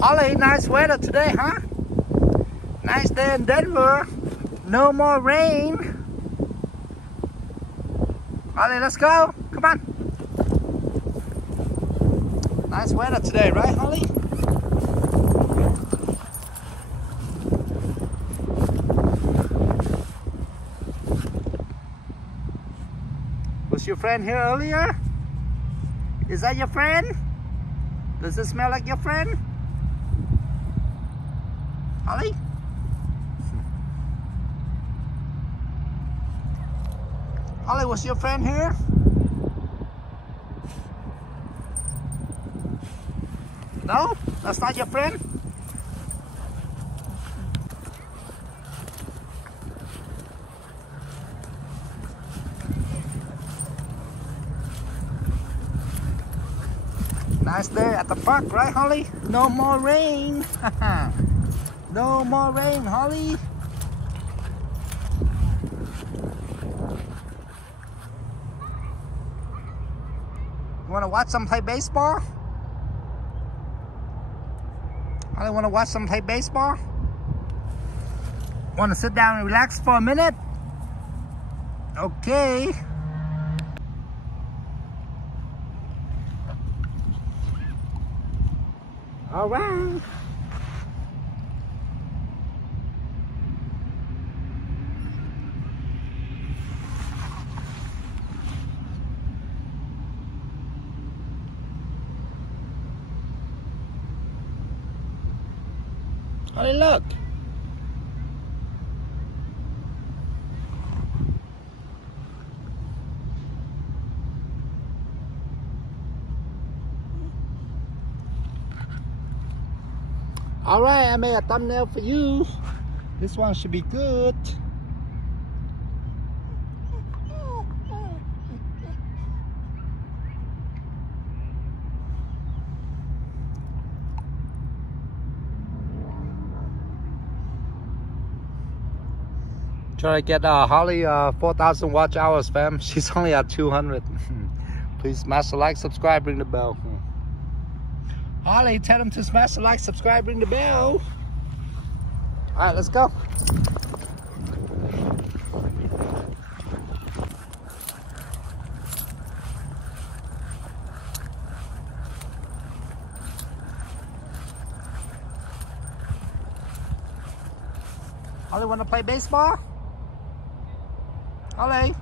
Holly, nice weather today, huh? Nice day in Denver. No more rain. Holly, let's go. Come on. Nice weather today, right, Holly? Was your friend here earlier? Is that your friend? Does it smell like your friend? Holly? Holly, was your friend here? No? That's not your friend? Nice day at the park, right, Holly? No more rain. No more rain, Holly. You want to watch some play baseball? Holly, want to watch some play baseball? Want to sit down and relax for a minute? Okay. All right. Holly, look. All right, I made a thumbnail for you. This one should be good. Try to get Holly 4,000 watch hours, fam. She's only at 200. Please smash the like, subscribe, ring the bell. Holly, tell them to smash the like, subscribe, ring the bell. All right, let's go. Holly, want to play baseball? Holly.